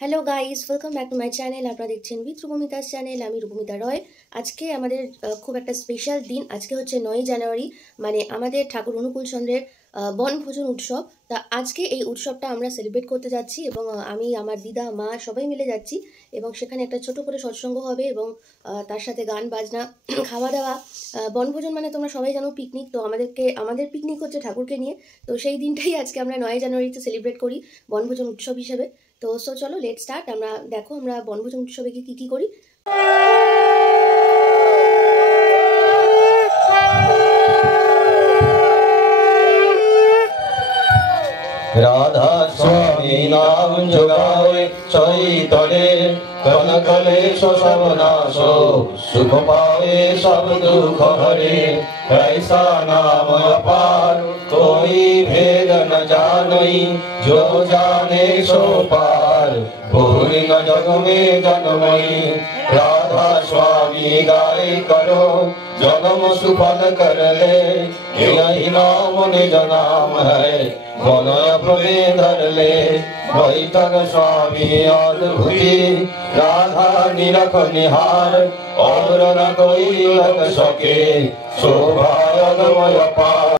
Hello guys, welcome back to my channel. আপনারা দেখছেন with রূপমিতাস channel. আমি রূপমিতা রয়। আজকে আমাদের খুব একটা স্পেশাল দিন। আজকে হচ্ছে 9ই জানুয়ারি, মানে আমাদের ঠাকুর অনুকূল চন্দ্রের বনভোজন উৎসব। তা আজকে এই উৎসবটা আমরা সেলিব্রেট করতে যাচ্ছি এবং আমি, আমার দিদা, মা সবাই মিলে যাচ্ছি এবং সেখানে একটা ছোট করে সৎসঙ্গ হবে এবং তার সাথে গান বাজনা, খাওয়া দাওয়া। বনভোজন মানে তোমরা সবাই জানো পিকনিক, তো আমাদের পিকনিক হচ্ছে ঠাকুরকে নিয়ে। তো সেই দিনটাই আজকে আমরা 9ই জানুয়ারিতে সেলিব্রেট করি বনভোজন উৎসব হিসেবে। তো চলো লেট স্টার্ট। আমরা বনভোজন উৎসবে কি কি করি। राधा स्वामी नाम जोगावे चैतले कनकले सब नाशो सुख पावे सब दुख हरे। ऐसा नाम अपार कोई भेद न जानई, जो जाने सो पार पूरी न जग में जन्मई। राधा स्वामी गाय करो जन्म सुफल कर ले, यही नाम निज नाम है बनय प्रवेदर ले। बैठक स्वामी अद्भुति राधा निरख निहार, और न कोई लग सके शोभा अगमय पार।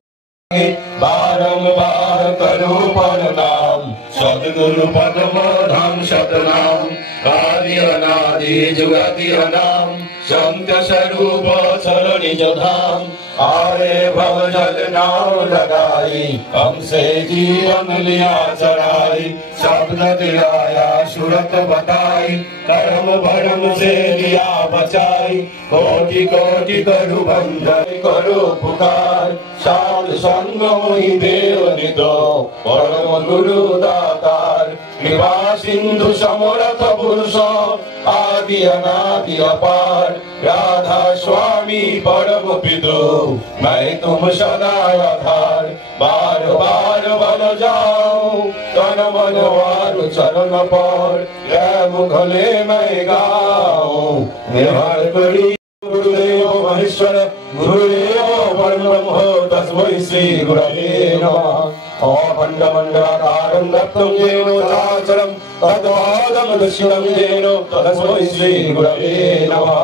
बारंबार करो प्रणाम सद्गुरु पद्म धाम सतनाम। आदि अनादि जुगादि अनाम संत स्वरूप चरण निज धाम। आरे भव जल नाव लगाई हमसे जीवन लिया चढ़ाई। शब्द दिलाया सूरत बताई, कर्म भरम से लिया बचाई। कोटि कोटि करु बंधन करो पुकार, साध संग मोहि देव नितो परम गुरु दातार। कृपा सिंधु समरथ पुरुष आदि अनादि अपार। राधा स्वामी परम पितु मैं तुम सदा आधार। बार बार बन जाओ तन मन वारु चरण पर, मुखले मैं गाऊं निहार करी। गुरुदेव महेश्वर गुरुदेव परब्रह्म तस्मै श्री गुरवे नमः। अखंड मंडलाकारं दत्तं येन चराचरं तद्पादं दर्शितं येन तस्मै श्री गुरवे नमः।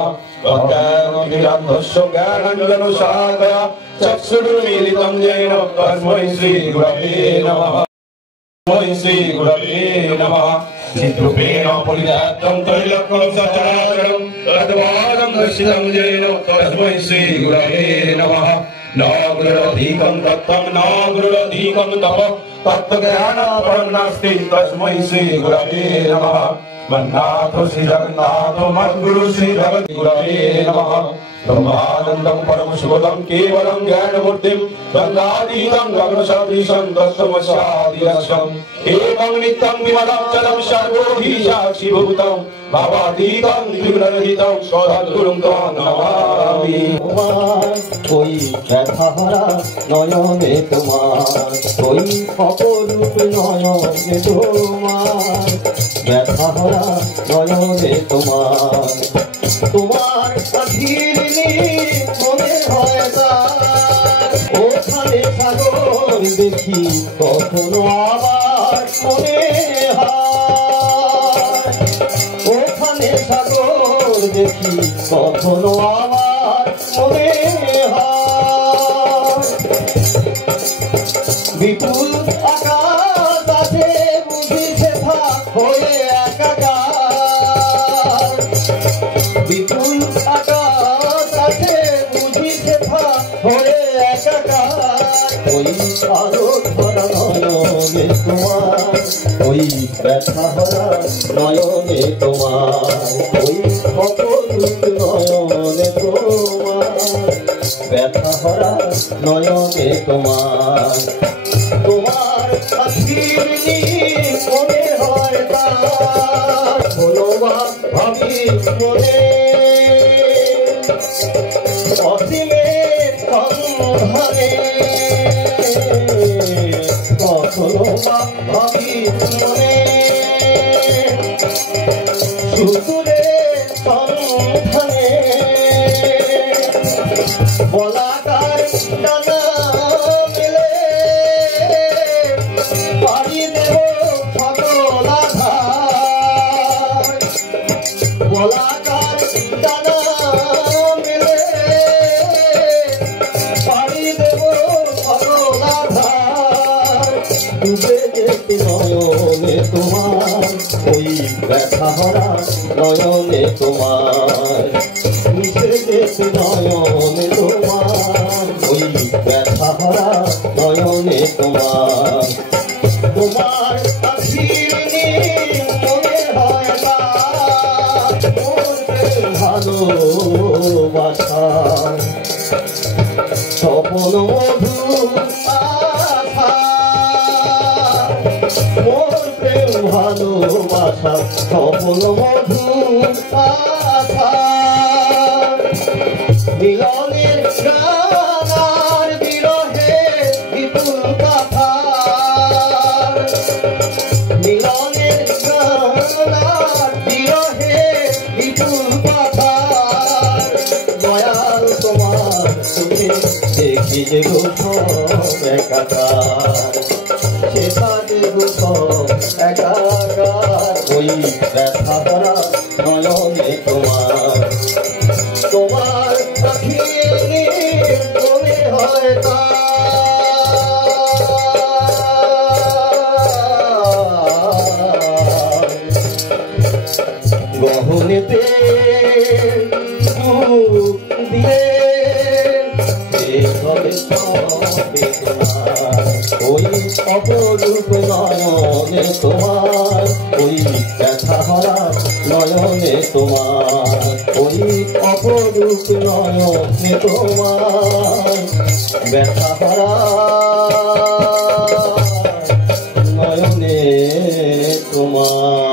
भक्तानुग्रहस्य ज्ञानाञ्जनशलाकया चक्षुरुन्मीलितं येन तस्मै श्री गुरवे नमः। तस्मै श्री गुरवे नमः। चिद्रूपेण परिव्याप्तं त्रैलोक्यं सचराचरं तद्पादं दर्शितं येन तस्मै श्री गुरवे नमः। न गुरुरधिकं तत्त्वं न गुरुरधिकं तपः, तत्त्वज्ञानापरं नास्ति तस्मै श्री गुरवे नमः। मन्नाथ श्री जगन्नाथ मद्गुरु श्री भगवती गुरवे नमः। ब्रह्मानन्दं परम सुगतं केवलं ज्ञानमूर्तिं गङ्गातीतं गगनसदृशं तत्त्वमस्यादिलक्ष्यम्। एकं नित्यं विमलं चलं सर्वोऽधि साक्षिभूतं भावातीतं त्रिगुणरहितं सद्गुरुं त्वां नमामि। ওই ব্যথাহারা নয়নে তোমার, ওই অপরূপ নয়নে তোমার, ব্যথাহারা নয়নে তোমার। তোমার আখির মনে হয় তার, ওখানে সাগর দেখি কখনো আবার মনে হয়। ওখানে সাগর দেখি কখনো আবার মনে হয়। বিপুল আকাশ আছে বুঝিছে ভাগ হয়ে একাকার। বিপুল আকাশ আছে বুঝিছে ভাগ হয়ে একাকার। ওই আলো ধরা নয়নে তোমার, ওই ব্যথা ভরা নয়নে তোমার, ওই অপরূপ নয়নে তোমার, ব্যথা ভরা নয়নে তোমার। তোমার আখির মনে হয় তার, ভগবান ভাবি মনে অসীমের সন্ধানে। কখনো ভাবি মনে সুদূরের সন্ধানে। বলাকার ডানা মেলে পাড়ি দেব সকল আধার। বলাকার ডানা মেলে পাড়ি দেব সরলাধার ডুবে যেতে নয়নে তোমার ওই ব্যথা ভরা নয়নে তোমার মিশে যেতে নয়নে তোমার ওই ব্যথা ভরা নয়নে তোমার তোমার আখির মনে হয় না ভালোবাসা স্বপ্ন মধু আশা মোর প্রেম ভালোবাসা স্বপ্ন মধু আশা মিলনের গানার বিরহে বিপুল কথা মিলনের গানার বিরহে বিপুল কথা দয়াল তোমার চোখে দেখি যে গোসব একাকার সেটা যে গোসব একাকার ওই ব্যথা ভরা নয়নে তোমার তোমার আখিরে মনে হয় গহনেতে দিয়ে ওই অপরূপ নয়নে তোমার ওই ব্যথা ভরা নয়নে তোমার ওই অপরূপ নয়নে তোমার ব্যথা ভরা নয়নে তোমার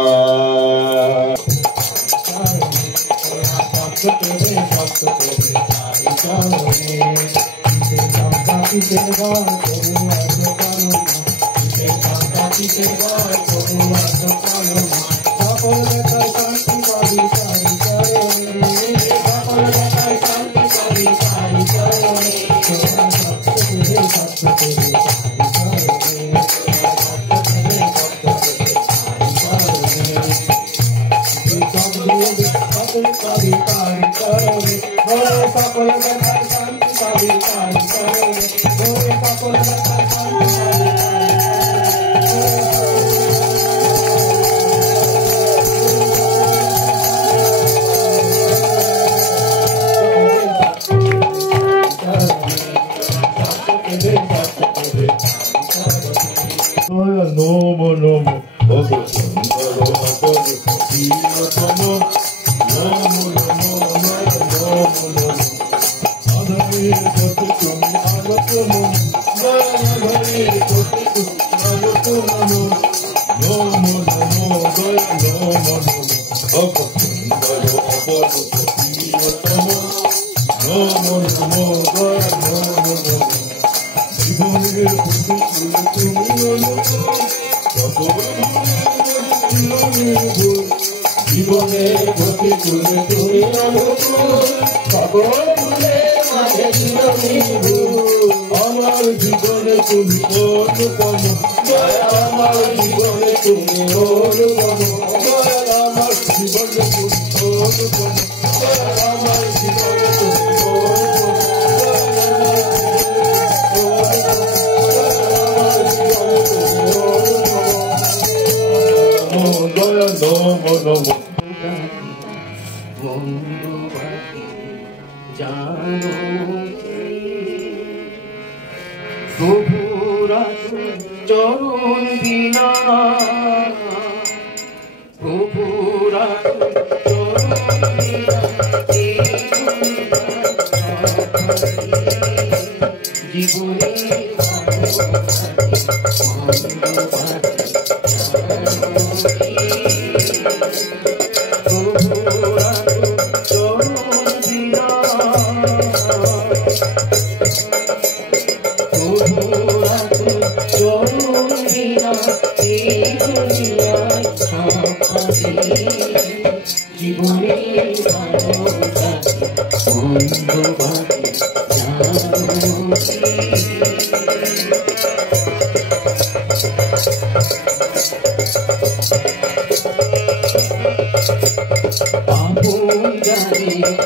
আমার জীবনে তুমি অনুপম আমার জীবনে তুমি অনুপম আমার জীবনে তুমি অনুপম আমার জীবনে তুমি প্রভুরা চরণ বিনা প্রভুরা চরণ বিনা জীবনে প্রভুরা চরণ বিনা জীবনে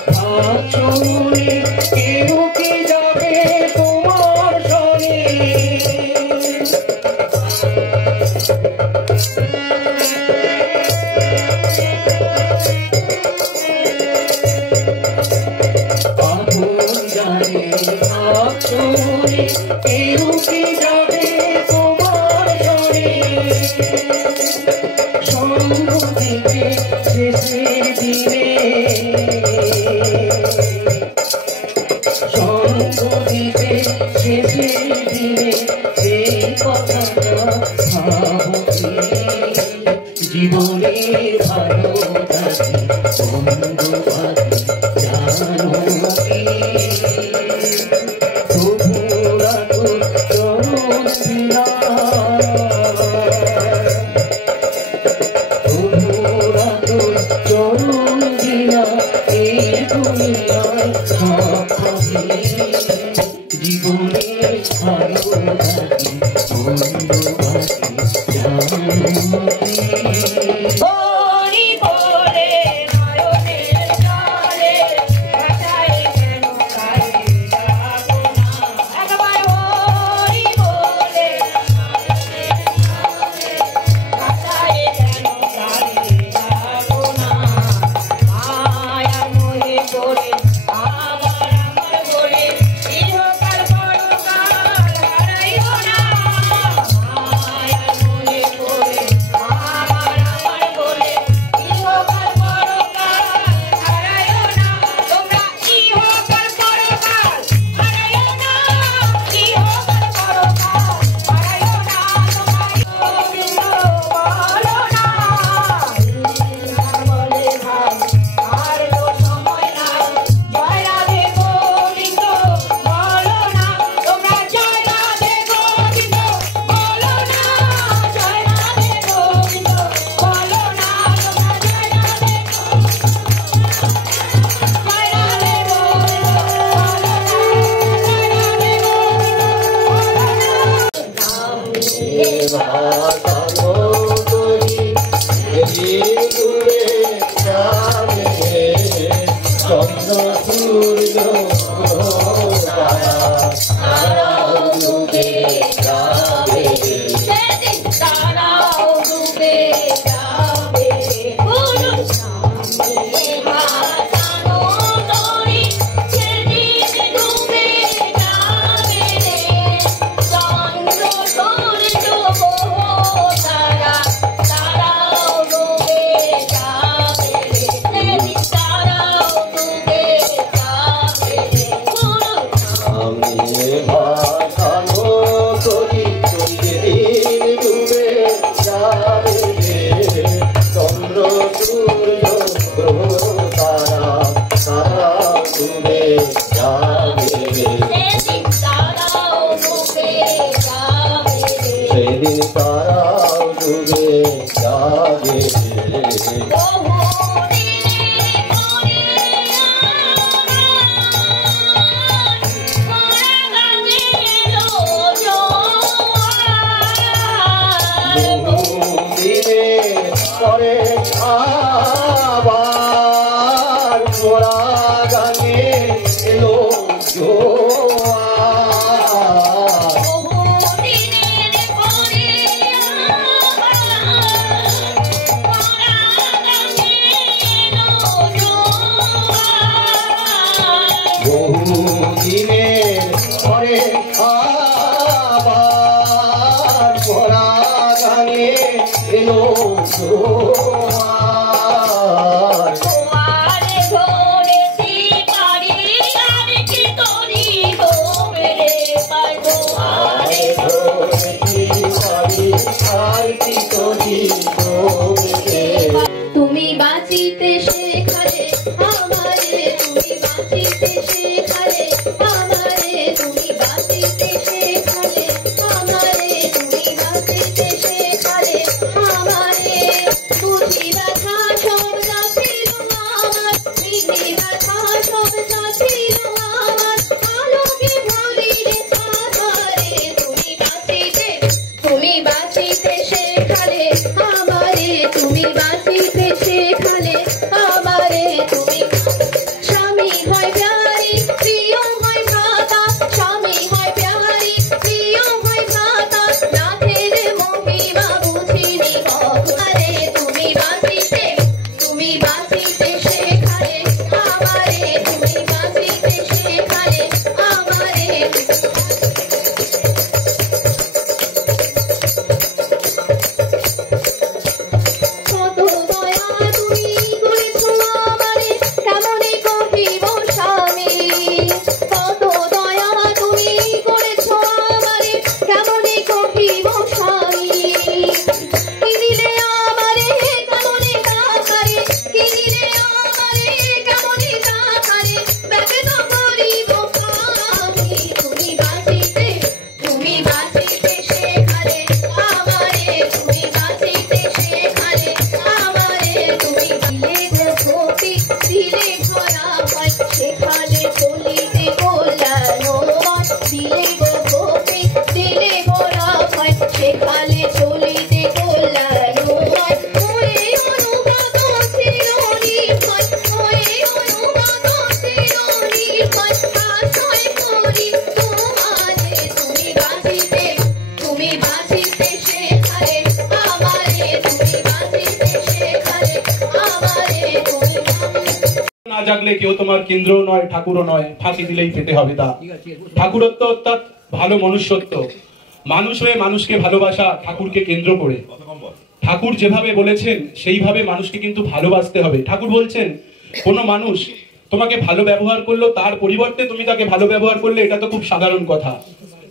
ভাবছুনি কেউ কি যাবে তোমার সনে আপন জানে ভাবছুনি কেউ কি যাবে তোমার সনে সঙ্গ দিতে শেষের দিনে সঙ্গ দিতে শেষের দিনে সেই কথাটা ভাবছি জীবনে ভালো থাকি বন্ধু বাকি জানো কি তবু রাখো চরণ বিনা চরণ বিনা এই দুনিয়ায় সব জীবনে ভালো থাকি বন্ধু বাকি জানো কি হরি বলে নয়নের জলে ভাষায় কেন গায়ে যাবো না একবার হরি বলে ভাষায় কেন গায়ে যাবো না মায়া মোহে পড়ে আবার আমার বলে ইহকাল পরকাল হারাইব না মায়া মোহে পড়ে আবার আমার বলে ইহকাল পরকাল হারাইও না তোমরা ইহকাল পরকাল হারাইও না ইহকাল পরকাল হারাইও না তোমরা জয় রাধে গোবিন্দ বলো না জয় রাধে গোবিন্দ বলো না তোমরা জয় রাধে গোবিন্দ বলো না জয় রাধে গোবিন্দ চন্দ্র সূর্য সেদিন তারাও ডুবে যাবে গুরু সামনে ভাসানো তরি সেদিন ডুবে যাবে রে চন্দ্র সূর্য তারা তারাও ডুবে যাবে রে সেদিন তারাও ডুবে যাবে রে গুরু আমি ভাসানো করি যেদিন ডুবে যাবে চন্দ্র সূর্য গ্রহ তারা তারা ডুবে যাবে সেদিন তারাও ডুবে যাবে রে সেদিন তারাও ডুবে যাবে বহু দিনের পরে বহুদিনের পরে আবার মোরা গানে এলো জোয়ার বহুদিনের পরে আবার মোরা গানে এলো জোয়ার তুমি বাঁচিতে শেখালে আমারে তুমি বাঁচিতে শেখালে আমারে তুমি বাঁচিতে শেখালে আমারে তুমি বাঁচিতে শেখালে আমারে বুঝি ব্যথা জাগলে কেউ তোমার কেন্দ্রও নয়, ঠাকুরও নয়, ফাঁকি দিলেই পেতে হবে তা। ঠাকুরত্ব অর্থাৎ ভালো মনুষ্যত্ব, মানুষ হয়ে মানুষকে ভালোবাসা, ঠাকুরকে কেন্দ্র করে। ঠাকুর যেভাবে বলেছেন সেইভাবে মানুষকে কিন্তু ভালোবাসতে হবে। ঠাকুর বলছেন কোনো মানুষ তোমাকে ভালো ব্যবহার করলো, তার পরিবর্তে তুমি তাকে ভালো ব্যবহার করলে এটা তো খুব সাধারণ কথা,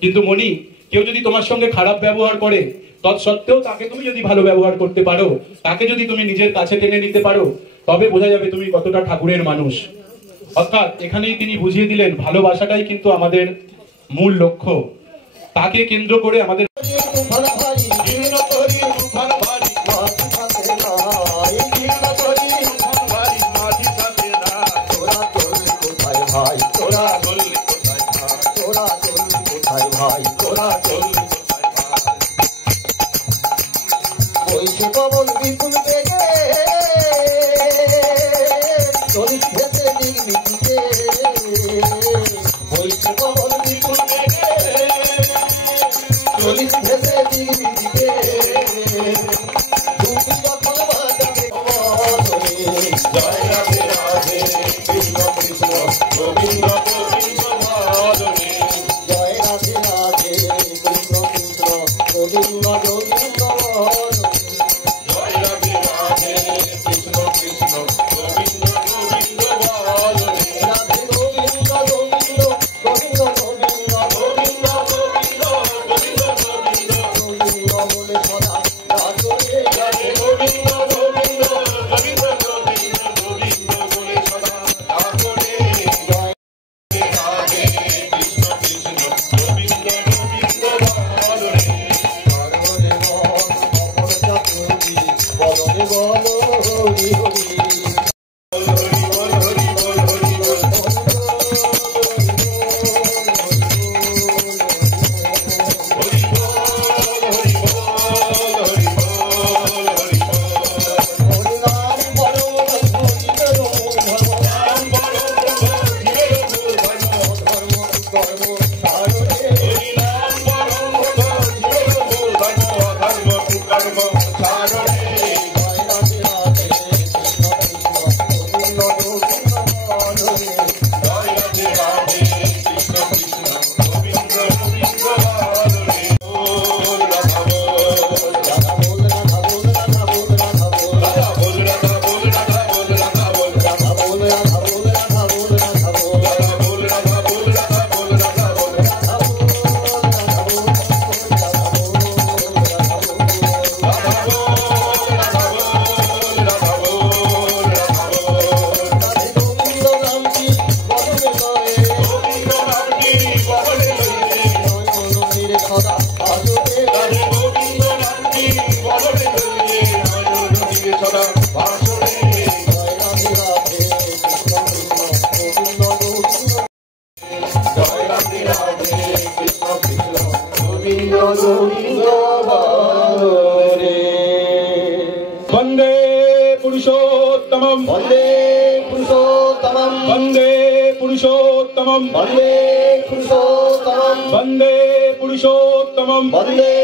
কিন্তু মনি কেউ যদি তোমার সঙ্গে খারাপ ব্যবহার করে তৎসত্ত্বেও তাকে তুমি যদি ভালো ব্যবহার করতে পারো, তাকে যদি তুমি নিজের কাছে টেনে নিতে পারো, তবে বোঝা যাবে তুমি কতটা ঠাকুরের মানুষ। অর্থাৎ এখানেই তিনি বুঝিয়ে দিলেন ভালোবাসাটাই কিন্তু আমাদের মূল লক্ষ্য। তাকে কেন্দ্র করে আমাদের পবন বিপুল বেগে চলিস ভেসে নির্মিতে, বইছে পবন বিপুল বেগে চলিস ভেসে নির্মিতে, তুমি যখন বাজাবে বদনে, জয় রাধে রাধে কৃষ্ণ কৃষ্ণ গোবিন্দ গোবিন্দ বদনে, জয় রাধে রাধে কৃষ্ণ কৃষ্ণ গোবিন্দ গোবিন্দ বদনে, জয় রাধে রাধে কৃষ্ণ কৃষ্ণ গোবিন্দ গোবিন্দ বদনে, রাধে গোবিন্দ গোবিন্দ গোবিন্দ গোবিন্দ গোবিন্দ গোবিন্দ গোবিন্দ গোবিন্দ গোবিন্দ বলে সদা রাধে, রাধে গোবিন্দ গোবিন্দ গোবিন্দ গোবিন্দ গোবিন্দ বলে সদা রাধে, জয় রাধে কৃষ্ণ কৃষ্ণ গোবিন্দ গোবিন্দ বদনে, সর্বদেব অমর চতুর্থী বদনে বল হরি হরি, হরি বল হরি বল হরি বল, হরি বল হরি বল হরি বল হরি বল, হরি নাম বলো ধর্ম নাম বলো ধর্ম কর্ম সারণে, হরি নাম বলো ধর্ম ধর্ম কর্ম সারণে, জয় রাধে রাধে কৃষ্ণ কৃষ্ণ গোবিন্দ গোবিন্দ বদনে, জয় রাধে রাধে কৃষ্ণ কৃষ্ণ গোবিন্দ গোবিন্দ বদনে, বল রাধা বল রাধা বল রাধা বল রাধা বল রাধা বল রাধা বল রাধা বল রাধা বল রাধা বল রাধা বল রাধা বল রাধা বল রাধা বল রাধা বল রাধা বল রাধা বল রাধা বল রাধা वंदे पुरुषोत्तमं वंदे पुरुषोत्तमं वंदे पुरुषोत्तमं वंदे पुरुषोत्तमं वंदे पुरुषोत्तमं वंदे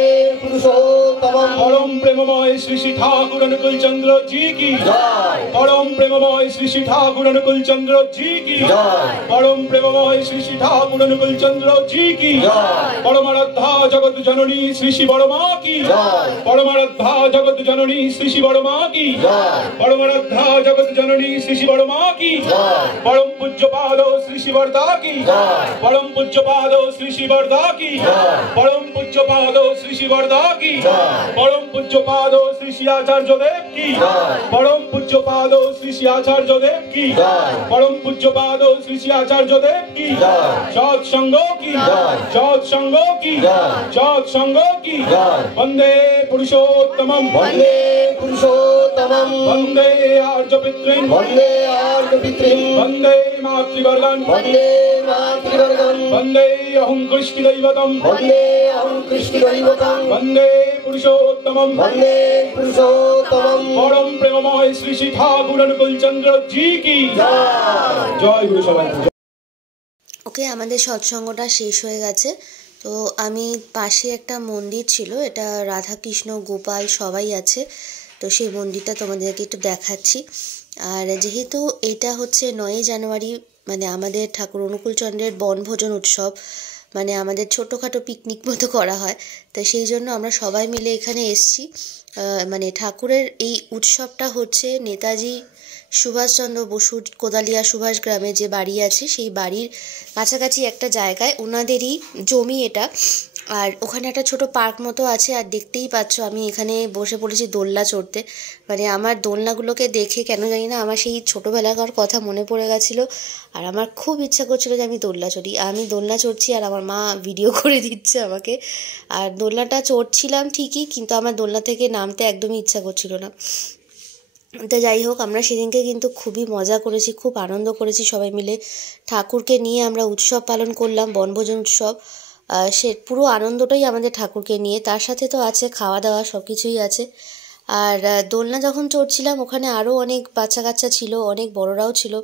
पुरुषोत्तमं, परम प्रेममय श्री श्री ठाकुर अनुकूल चंद्र जी की जय, परम प्रेममय श्री श्री ठाकुर अनुकूल चंद्र जी की जय, परम प्रेममय श्री श्री ठाकुर अनुकूल चंद्र जी की जय, परमाराध्या जगत जननी श्री श्री बड़मा की जय, परमाराध्या जगत जननी श्री श्री बड़मा की जय, परमाराध्या जगत जननी श्री श्री बड़मा की जय, परम पूज्य पादो श्री श्री वर्धा की जय, परम पूज्य पादो श्री श्री वर्धा की जय, परम पूज्य पादो श्री श्री वर्धा की जय, परम पूज्य पादो श्री श्री आचार्य देव की जय, परम पूज्य पादो श्री श्री आचार्य देव की जय, परम पूज्य पादो श्री श्री आचार्य देव की जय, सत संगों की जय, सत संगों की जय, सत संगों की जय, वंदे पुरुषोत्तमं वंदे पुरुषोत्तमं, वंदे आर्य पितृं वंदे आर्य पितृं, वंदे मातृवर्गं वंदे मातृवर्गं, वंदे अहं कृष्णदैवतं वंदे अहं कृष्णदैवतं, वंदे पुरुषोत्तमं वंदे पुरुषोत्तमं, परम प्रेममय श्री श्री ठाकुर अनुकूल चंद्र जी की जय। जय गुरु सबाई। ওকে, আমাদের সৎসঙ্গটা শেষ হয়ে গেছে। তো আমি পাশে একটা মন্দির ছিল, এটা রাধাকৃষ্ণ গোপাল সবাই আছে। তো সেই মন্দিরটা তোমাদেরকে একটু দেখাচ্ছি। আর যেহেতু এটা হচ্ছে 9ই জানুয়ারি, মানে আমাদের ঠাকুর অনুকূলচন্দ্রের বনভোজন উৎসব, মানে আমাদের ছোটোখাটো পিকনিক মতো করা হয়, তো সেই জন্য আমরা সবাই মিলে এখানে এসেছি। মানে ঠাকুরের এই উৎসবটা হচ্ছে নেতাজি সুভাষচন্দ্র বসুর কোদালিয়া সুভাষ গ্রামে যে বাড়ি আছে সেই বাড়ির কাছাকাছি একটা জায়গায়, ওনাদেরই জমি এটা। আর ওখানে একটা ছোট পার্ক মতো আছে। আর দেখতেই পাচ্ছ আমি এখানে বসে পড়েছি দোলনা চড়তে। মানে আমার দোলনাগুলোকে দেখে কেন জানি না আমার সেই ছোটোবেলাকার কথা মনে পড়ে গেছিলো, আর আমার খুব ইচ্ছা করছিলো যে আমি দোলনা চড়ি। আমি দোলনা চড়ছি আর আমার মা ভিডিও করে দিচ্ছে আমাকে। আর দোলনাটা চড়ছিলাম ঠিকই, কিন্তু আমার দোলনা থেকে নামতে একদমই ইচ্ছা করছিল না। তো যাই হোক, আমরা সেদিনকে কিন্তু খুবই মজা করেছি, খুব আনন্দ করেছি সবাই মিলে। ঠাকুরকে নিয়ে আমরা উৎসব পালন করলাম, বনভোজন উৎসব। সে পুরো আনন্দটাই আমাদের ঠাকুরকে নিয়ে, তার সাথে তো আছে খাওয়া দাওয়া, সব কিছুই আছে। আর দোলনা যখন চড়ছিলাম ওখানে আরও অনেক বাচ্চা কাচ্চা ছিল, অনেক বড়রাও ছিল,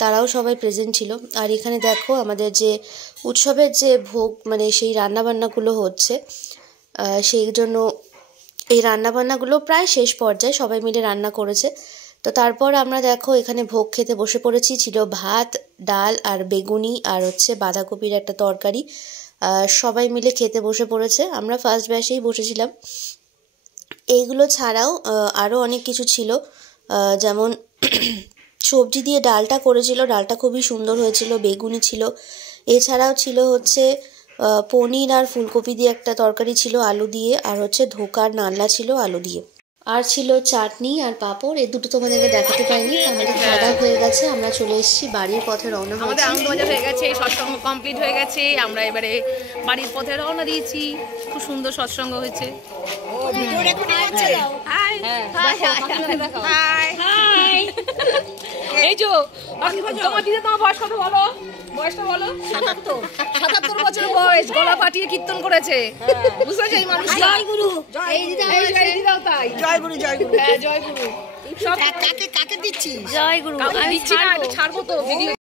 তারাও সবাই প্রেজেন্ট ছিল। আর এখানে দেখো আমাদের যে উৎসবের যে ভোগ, মানে সেই রান্নাবান্নাগুলো হচ্ছে, সেই জন্য এই রান্নাবান্নাগুলো প্রায় শেষ পর্যায়ে, সবাই মিলে রান্না করেছে। তো তারপর আমরা দেখো এখানে ভোগ খেতে বসে পড়েছি। ছিল ভাত, ডাল আর বেগুনি আর হচ্ছে বাঁধাকপির একটা তরকারি। সবাই মিলে খেতে বসে পড়েছে। আমরা ফার্স্ট ব্যাচেই বসেছিলাম। এইগুলো ছাড়াও আরও অনেক কিছু ছিল, যেমন সবজি দিয়ে ডালটা করেছিল, ডালটা খুবই সুন্দর হয়েছিল, বেগুনি ছিল। এছাড়াও ছিল হচ্ছে পনির আর ফুলকপি দিয়ে একটা তরকারি ছিল আলু দিয়ে, আর হচ্ছে ধোকার নাল্লা ছিল আলু দিয়ে, আর ছিল চাটনি আর পাঁপড়। এই দুটো তোমাদেরকে দেখাতে পাইনি। আমাদের খাওয়া দাওয়া হয়ে গেছে, আমরা চলে এসেছি বাড়ির পথে রওনা আমাদের হয়েছি। আনন্দবাজার হয়ে গেছে, সৎসঙ্গ কমপ্লিট হয়ে গেছে, আমরা এবারে বাড়ির পথে রওনা দিয়েছি। খুব সুন্দর সৎসঙ্গ হয়েছে। এই যে তোমার দিদি, তোমার বয়স কত বলো? বয়সটা বলো। 77 বছর বয়স, গলা ফাটিয়ে কীর্তন করেছে। বুঝতে পারছো এই মানুষ? জয় গুরু। এই দিদাও তাই। জয় গুরু, জয় গুরু। হ্যাঁ, জয় গুরু। কাকে দিচ্ছি? জয় গুরু। আমি দিচ্ছি না, ছাড়বো তো ভিডিও।